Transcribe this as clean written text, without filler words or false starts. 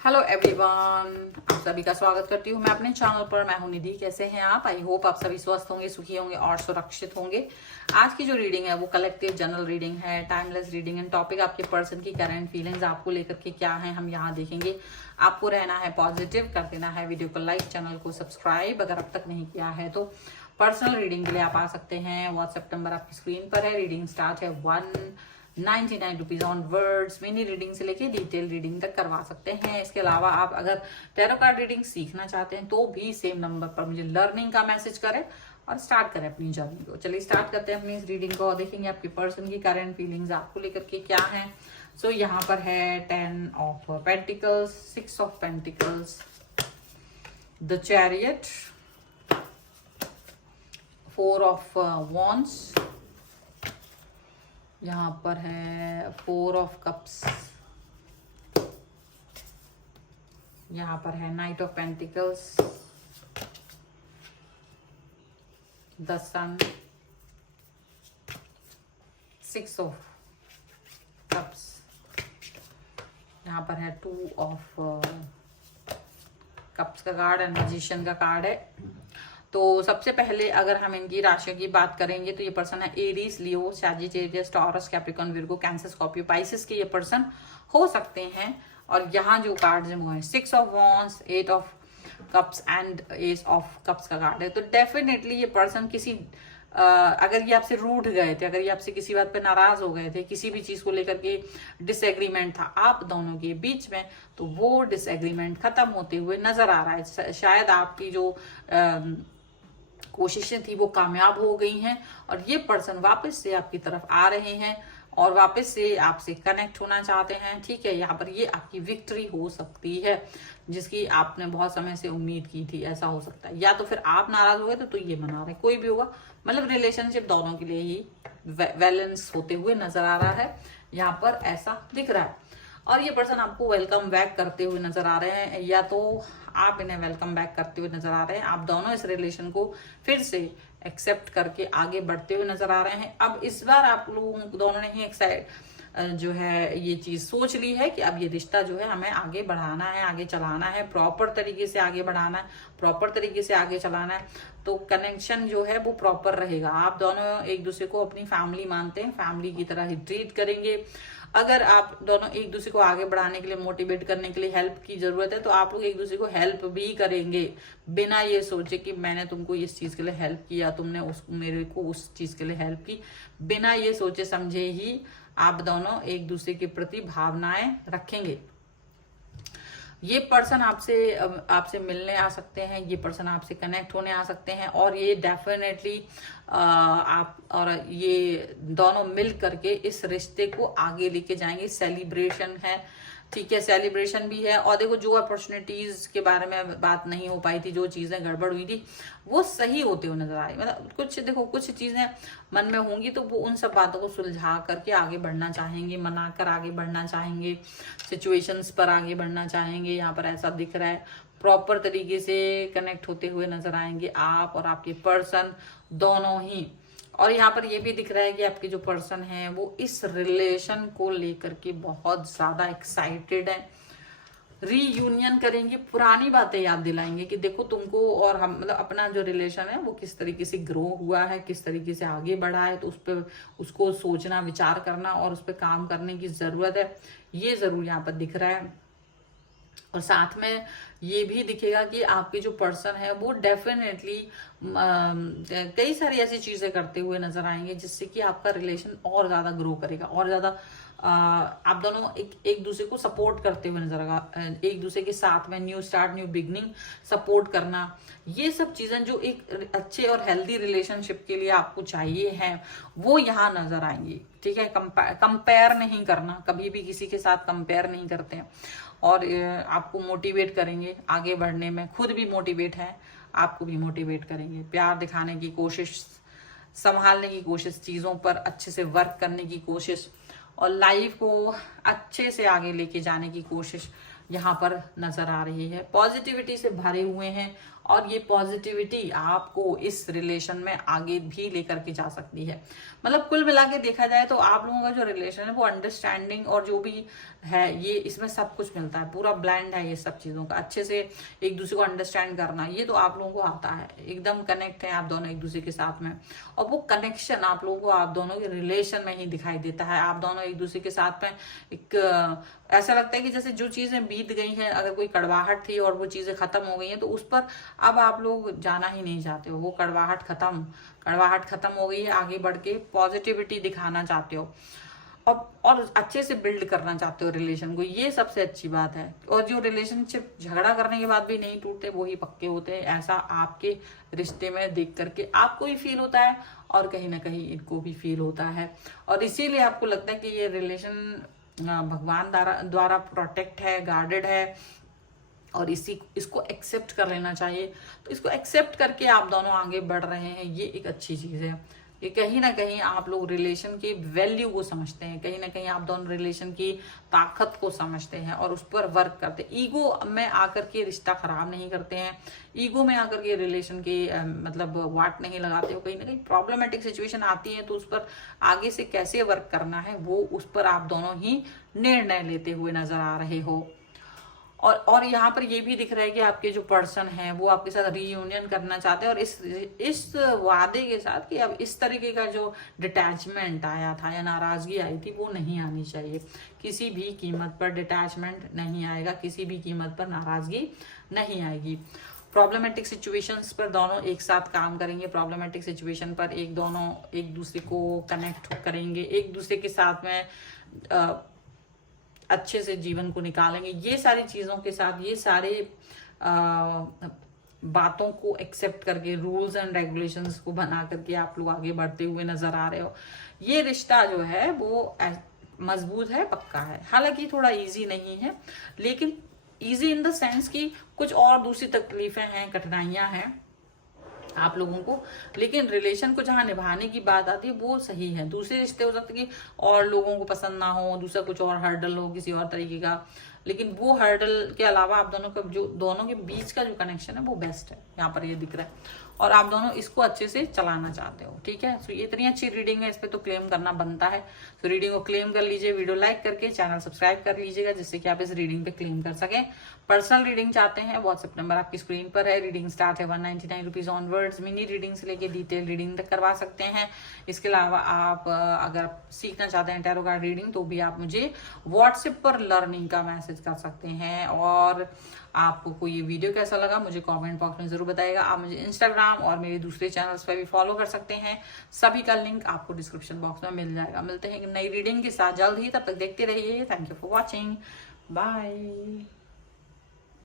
Hello everyone, आप सभी का स्वागत करती हूँ मैं अपने चैनल पर। मैं हूँ निधि। कैसे हैं आप? आई होप आप सभी स्वस्थ होंगे, सुखी होंगे और सुरक्षित होंगे। आज की जो रीडिंग है वो कलेक्टिव जनरल रीडिंग है, टाइमलेस रीडिंग एंड टॉपिक आपके पर्सन की करंट फीलिंग्स आपको लेकर के क्या है हम यहाँ देखेंगे। आपको रहना है पॉजिटिव, कर देना है वीडियो को लाइक, चैनल को सब्सक्राइब अगर अब तक नहीं किया है तो। पर्सनल रीडिंग के लिए आप आ सकते हैं। व्हाट्सएप नंबर आपकी स्क्रीन पर है। रीडिंग स्टार्ट है 199 rupees on words. Mini reading से लेके डिटेल रीडिंग तक करवा सकते हैं। इसके अलावा आप अगर टैरो कार्ड रीडिंग सीखना चाहते हैं तो भी सेम नंबर पर मुझे लर्निंग का मैसेज करें और स्टार्ट करें अपनी जर्नी को। चलिए स्टार्ट करते हैं अपनी इस रीडिंग को और देखेंगे आपकी पर्सन की करंट फीलिंग्स आपको लेकर के क्या है। सो यहाँ पर है 10 of pentacles, 6 of pentacles, the chariot, 4 of wands, यहाँ पर है 4 ऑफ कप्स, यहाँ पर है knight of pentacles, the sun, 6 of cups, यहाँ पर है 2 ऑफ कप्स का कार्ड एंड मैजिशियन का कार्ड है। तो सबसे पहले अगर हम इनकी राशियों की बात करेंगे तो ये पर्सन है Aries, Leo, Sagittarius, Taurus, Capricorn, Virgo, Cancer, Scorpio, Pisces के ये पर्सन हो सकते हैं। और यहाँ जो कार्ड्स हैं वो है 6 of wands, 8 of cups and S of cups का कार्ड है। तो डेफिनेटली ये पर्सन किसी अगर ये आपसे रूठ गए थे, अगर ये आपसे किसी बात पे नाराज हो गए थे, किसी भी चीज को लेकर के डिसएग्रीमेंट था आप दोनों के बीच में, तो वो डिसएग्रीमेंट खत्म होते हुए नजर आ रहा है। शायद आपकी जो कोशिशें थी वो कामयाब हो गई हैं और ये पर्सन वापस से आपकी तरफ आ रहे हैं और वापस से आपसे कनेक्ट होना चाहते हैं। ठीक है, यहाँ पर ये आपकी विक्ट्री हो सकती है जिसकी आपने बहुत समय से उम्मीद की थी। ऐसा हो सकता है या तो फिर आप नाराज हो गए तो ये मना रहे, कोई भी होगा। मतलब रिलेशनशिप दोनों के लिए ही बैलेंस होते हुए नजर आ रहा है, यहाँ पर ऐसा दिख रहा है। और ये पर्सन आपको वेलकम बैक करते हुए नजर आ रहे हैं या तो आप इन्हें वेलकम बैक करते हुए नजर आ रहे हैं। आप दोनों इस रिलेशन को फिर से एक्सेप्ट करके आगे बढ़ते हुए नजर आ रहे हैं। अब इस बार आप लोगों दोनों ने ही जो है ये चीज सोच ली है कि अब ये रिश्ता जो है हमें आगे बढ़ाना है, आगे चलाना है, प्रॉपर तरीके से आगे बढ़ाना है, प्रॉपर तरीके से आगे चलाना है। तो कनेक्शन जो है वो प्रॉपर रहेगा। आप दोनों एक दूसरे को अपनी फैमिली मानते हैं, फैमिली की तरह ही ट्रीट करेंगे। अगर आप दोनों एक दूसरे को आगे बढ़ाने के लिए, मोटिवेट करने के लिए हेल्प की जरूरत है तो आप लोग एक दूसरे को हेल्प भी करेंगे, बिना ये सोचे कि मैंने तुमको इस चीज के लिए हेल्प किया, तुमने मेरे को उस चीज के लिए हेल्प की। बिना ये सोचे समझे ही आप दोनों एक दूसरे के प्रति भावनाएं रखेंगे। ये पर्सन आपसे मिलने आ सकते हैं, ये पर्सन आपसे कनेक्ट होने आ सकते हैं और ये डेफिनेटली आप और ये दोनों मिल करके इस रिश्ते को आगे लेके जाएंगे। सेलिब्रेशन है, ठीक है, सेलिब्रेशन भी है। और देखो, जो अपॉर्चुनिटीज के बारे में बात नहीं हो पाई थी, जो चीजें गड़बड़ हुई थी वो सही होते हुए नजर आ रही। मतलब कुछ चीजें मन में होंगी तो वो उन सब बातों को सुलझा करके आगे बढ़ना चाहेंगे, मनाकर आगे बढ़ना चाहेंगे, सिचुएशंस पर आगे बढ़ना चाहेंगे। यहाँ पर ऐसा दिख रहा है प्रॉपर तरीके से कनेक्ट होते हुए नजर आएंगे आप और आपके पर्सन दोनों ही। और यहाँ पर ये भी दिख रहा है कि आपके जो पर्सन है वो इस रिलेशन को लेकर के बहुत ज्यादा एक्साइटेड है। रीयूनियन करेंगे, पुरानी बातें याद दिलाएंगे कि देखो तुमको और हम, मतलब अपना जो रिलेशन है वो किस तरीके से ग्रो हुआ है, किस तरीके से आगे बढ़ा है। तो उस पर उसको सोचना, विचार करना और उस पर काम करने की जरूरत है, ये जरूर यहाँ पर दिख रहा है। और साथ में ये भी दिखेगा कि आपके जो पर्सन है वो डेफिनेटली कई सारी ऐसी चीजें करते हुए नजर आएंगे जिससे कि आपका रिलेशन और ज्यादा ग्रो करेगा और ज्यादा आप दोनों एक दूसरे को सपोर्ट करते हुए नजर आएगा। एक दूसरे के साथ में new start, new beginning support करना, ये सब चीजें जो एक अच्छे और हेल्दी रिलेशनशिप के लिए आपको चाहिए हैं वो यहाँ नजर आएंगी। ठीक है, कंपेयर नहीं करना, कभी भी किसी के साथ कंपेयर नहीं करते हैं। और आपको मोटिवेट करेंगे आगे बढ़ने में, खुद भी मोटिवेट है, आपको भी मोटिवेट करेंगे, प्यार दिखाने की कोशिश, संभालने की कोशिश, चीजों पर अच्छे से वर्क करने की कोशिश और लाइफ को अच्छे से आगे लेके जाने की कोशिश यहाँ पर नजर आ रही है। पॉजिटिविटी से भरे हुए हैं और ये पॉजिटिविटी आपको इस रिलेशन में आगे भी लेकर के जा सकती है। मतलब कुल मिला के देखा जाए तो आप लोगों का जो रिलेशन है वो अंडरस्टैंडिंग और जो भी है ये इसमें सब कुछ मिलता है, पूरा ब्लेंड है ये सब चीजों का। अच्छे से एक दूसरे को अंडरस्टैंड करना ये तो आप लोगों को आता है, एकदम कनेक्ट है आप दोनों एक दूसरे के साथ में। और वो कनेक्शन आप लोगों को आप दोनों के रिलेशन में ही दिखाई देता है। आप दोनों एक दूसरे के साथ में एक ऐसा लगता है कि जैसे जो चीजें बीत गई हैं, अगर कोई कड़वाहट थी और वो चीजें खत्म हो गई हैं तो उस पर अब आप लोग जाना ही नहीं चाहते हो। वो कड़वाहट खत्म हो गई है, आगे बढ़ के पॉजिटिविटी दिखाना चाहते हो और अच्छे से बिल्ड करना चाहते हो रिलेशन को। ये सबसे अच्छी बात है। और जो रिलेशनशिप झगड़ा करने के बाद भी नहीं टूटते वो ही पक्के होते हैं, ऐसा आपके रिश्ते में देख करके आपको ही फील होता है और कहीं ना कहीं इनको भी फील होता है। और इसीलिए आपको लगता है कि ये रिलेशन भगवान द्वारा प्रोटेक्ट है, गार्डेड है और इसको एक्सेप्ट कर लेना चाहिए। तो इसको एक्सेप्ट करके आप दोनों आगे बढ़ रहे हैं, ये एक अच्छी चीज है। ये कहीं ना कहीं आप लोग रिलेशन की वैल्यू को समझते हैं, कहीं ना कहीं आप दोनों रिलेशन की ताकत को समझते हैं और उस पर वर्क करते हैं। ईगो में आकर के रिश्ता खराब नहीं करते हैं, ईगो में आकर के रिलेशन के मतलब वाट नहीं लगाते हो। कहीं ना कहीं प्रॉब्लमेटिक सिचुएशन आती है तो उस पर आगे से कैसे वर्क करना है वो उस पर आप दोनों ही निर्णय लेते हुए नजर आ रहे हो। और यहाँ पर ये भी दिख रहा है कि आपके जो पर्सन है वो आपके साथ रीयूनियन करना चाहते हैं और इस वादे के साथ कि अब इस तरीके का जो डिटैचमेंट आया था या नाराजगी आई थी वो नहीं आनी चाहिए। किसी भी कीमत पर डिटैचमेंट नहीं आएगा, किसी भी कीमत पर नाराजगी नहीं आएगी। प्रॉब्लमेटिक सिचुएशंस पर दोनों एक साथ काम करेंगे, प्रॉब्लमेटिक सिचुएशन पर दोनों एक दूसरे को कनेक्ट करेंगे, एक दूसरे के साथ में अच्छे से जीवन को निकालेंगे। ये सारी चीजों के साथ ये सारे बातों को एक्सेप्ट करके रूल्स एंड रेगुलेशंस को बना करके आप लोग आगे बढ़ते हुए नजर आ रहे हो। ये रिश्ता जो है वो मजबूत है, पक्का है। हालांकि थोड़ा इजी नहीं है, लेकिन इजी इन द सेंस कि कुछ और दूसरी तकलीफें हैं, कठिनाइयां हैं आप लोगों को, लेकिन रिलेशन को जहां निभाने की बात आती है वो सही है। दूसरे रिश्ते हो सकते कि और लोगों को पसंद ना हो, दूसरा कुछ और हर्डल हो किसी और तरीके का, लेकिन वो हर्डल के अलावा आप दोनों का जो दोनों के बीच का जो कनेक्शन है वो बेस्ट है। यहाँ पर ये दिख रहा है और आप दोनों इसको अच्छे से चलाना चाहते हो, ठीक है। सो ये इतनी अच्छी रीडिंग है, इस पे तो क्लेम करना बनता है। तो रीडिंग को क्लेम कर लीजिए, वीडियो लाइक करके चैनल सब्सक्राइब कर लीजिएगा जिससे कि आप इस रीडिंग पे क्लेम कर सकें। पर्सनल रीडिंग चाहते हैं, व्हाट्सएप नंबर आपकी स्क्रीन पर है। रीडिंग स्टार्ट है 199 रुपीज ऑनवर्ड्स। मिनी रीडिंग से लेके डिटेल रीडिंग तक करवा सकते हैं। इसके अलावा आप अगर सीखना चाहते हैं टैरो कार्ड रीडिंग तो भी आप मुझे व्हाट्सएप पर लर्निंग का मैसेज कर सकते हैं। और आपको ये वीडियो कैसा लगा मुझे कमेंट बॉक्स में जरूर बताइएगा। आप मुझे इंस्टाग्राम और मेरे दूसरे चैनल्स पर भी फॉलो कर सकते हैं, सभी का लिंक आपको डिस्क्रिप्शन बॉक्स में मिल जाएगा। मिलते हैं एक नई रीडिंग के साथ जल्द ही, तब तक देखते रहिए। Thank you for watching, bye.